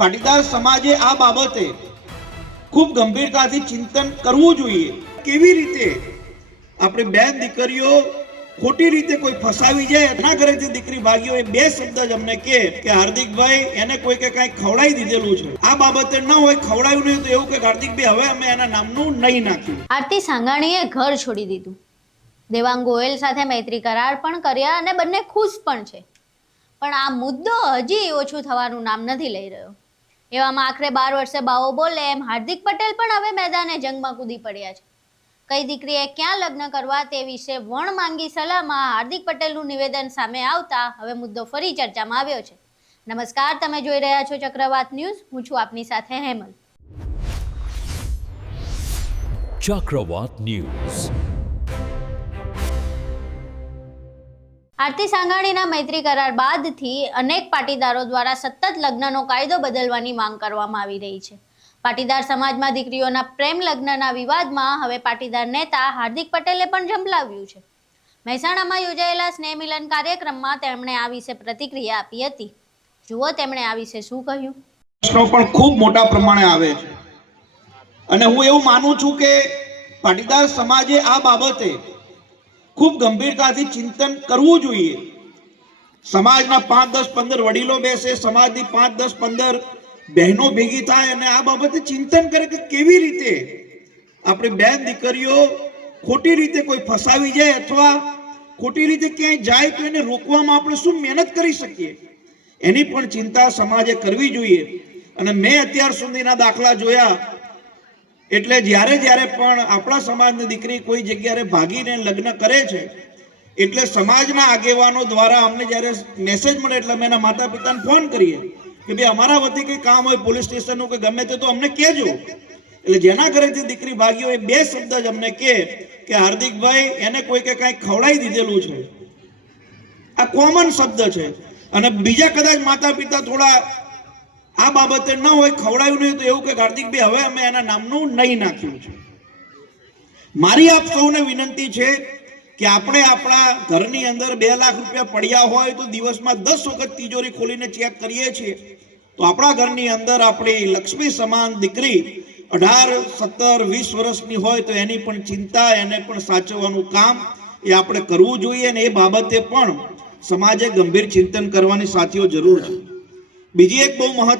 પાટીદાર સમાજે આ બાબતે ખૂબ ગંભીરતાથી ચિંતન કરવું જોઈએ. કેવી રીતે આપણે બે દીકરીઓ ખોટી રીતે કોઈ ફસાવી જાય, એના ઘરેથી દીકરી ભાગી હોય, બે શબ્દ જ અમને કે કે હાર્દિકભાઈ, એને કોઈ કે કાંઈ ખવડાવી દીધેલું છે. આ બાબતે ન હોય, ખવડાવ્યું નહીં તો એવું કે હાર્દિકભાઈ, હવે અમે એના નામનું નહીં નાખ્યું. આરતી સાંગાણીએ ઘર છોડી દીધું. દેવાંગ ગોયલ સાથે મૈત્રી કરાર પણ કર્યા અને બંને ખુશ પણ છે. પણ આ મુદ્દો હજી ઓછું થવાનું નામ નથી લઈ રહ્યો. એવામાં આખરે બાર વર્ષે બાવો બોલે એમ હાર્દિક પટેલ પણ હવે મેદાને જંગમાં કૂદી પડ્યા છે. કઈ દીકરીએ ક્યાં લગ્ન કરવા તે વિશે વણ માંગી સલાહમાં હાર્દિક પટેલનું નિવેદન સામે આવતા હવે મુદ્દો ફરી ચર્ચામાં આવ્યો છે. નમસ્કાર, તમે જોઈ રહ્યા છો ચક્રવાત ન્યૂઝ. હું છું આપની સાથે હેમલ. ચક્રવાત News. આરતી સાંગાણીના મૈત્રી કરાર બાદથી અનેક પાટીદારો દ્વારા સતત લગ્નનો કાયદો બદલવાની માંગ કરવામાં આવી રહી છે. પાટીદાર સમાજમાં દીકરીઓના પ્રેમ લગ્નના વિવાદમાં હવે પાટીદાર નેતા હાર્દિક પટેલે પણ ઝંપલાવ્યું છે. મહેસાણામાં યોજાયેલા સ્નેહ મિલન કાર્યક્રમમાં તેમણે આ વિશે પ્રતિક્રિયા આપી હતી. જુઓ તેમણે આ વિશે શું કહ્યું? પ્રશ્નો પણ ખૂબ મોટા પ્રમાણે આવે છે. અને હું એવું માનું છું કે પાટીદાર સમાજે આ બાબતે ખૂબ ગંભીરતાથી ચિંતન કરવું જોઈએ. સમાજના પાંચ દસ પંદર વડીલો બેસે, સમાજની પાંચ દસ પંદર બહેનો ભેગી થાય અને આ બાબતે ચિંતન કરે કે કેવી રીતે આપણે બેન દીકરીઓ ખોટી રીતે કોઈ ફસાવી જાય અથવા ખોટી રીતે ક્યાંય જાય તો એને રોકવામાં આપણે શું મહેનત કરી શકીએ? એની પણ ચિંતા સમાજે કરવી જોઈએ. અને મેં અત્યાર સુધીના દાખલા જોયા એટલે જ્યારે જ્યારે પણ આપણા સમાજની દીકરી કોઈ જગ્યાએ ભાગીને લગ્ન કરે છે, એટલે સમાજના આગેવાનો દ્વારા અમને જ્યારે મેસેજ મળે એટલે અમે એના માતા પિતાને ફોન કરીએ કે ભાઈ, અમારા વતી કંઈ કામ હોય પોલીસ સ્ટેશનનું કે ગમે તે, તો અમને કહેજો. એટલે જેના ઘરેથી દીકરી ભાગી હોય, બે શબ્દ જ અમને કહે કે, હાર્દિકભાઈ, એને કોઈ કે કાંઈ ખવડાવી દીધેલું છે. આ કોમન શબ્દ છે. અને બીજા કદાચ માતા પિતા થોડા આ બાબતે ન હોય ખવડાયું નહીં તો એવું કે હાર્દિકભાઈ હવે અમે એના નામનું નહીં નાખ્યું છે. મારી આપ સૌને વિનંતી છે કે આપણે આપણા ઘરની અંદર બે લાખ રૂપિયા પડ્યા હોય તો દિવસમાં દસ વખત તિજોરી ખોલીને ચેક કરીએ છીએ. તો આપણા ઘરની અંદર આપણી લક્ષ્મી સમાન દીકરી અઢાર, સત્તર, વીસ વર્ષની હોય તો એની પણ ચિંતા, એને પણ સાચવવાનું કામ એ આપણે કરવું જોઈએ અને એ બાબતે પણ સમાજે ગંભીર ચિંતન કરવાની સાથીઓ જરૂર છે. બીજી એક બહુ મહત્વ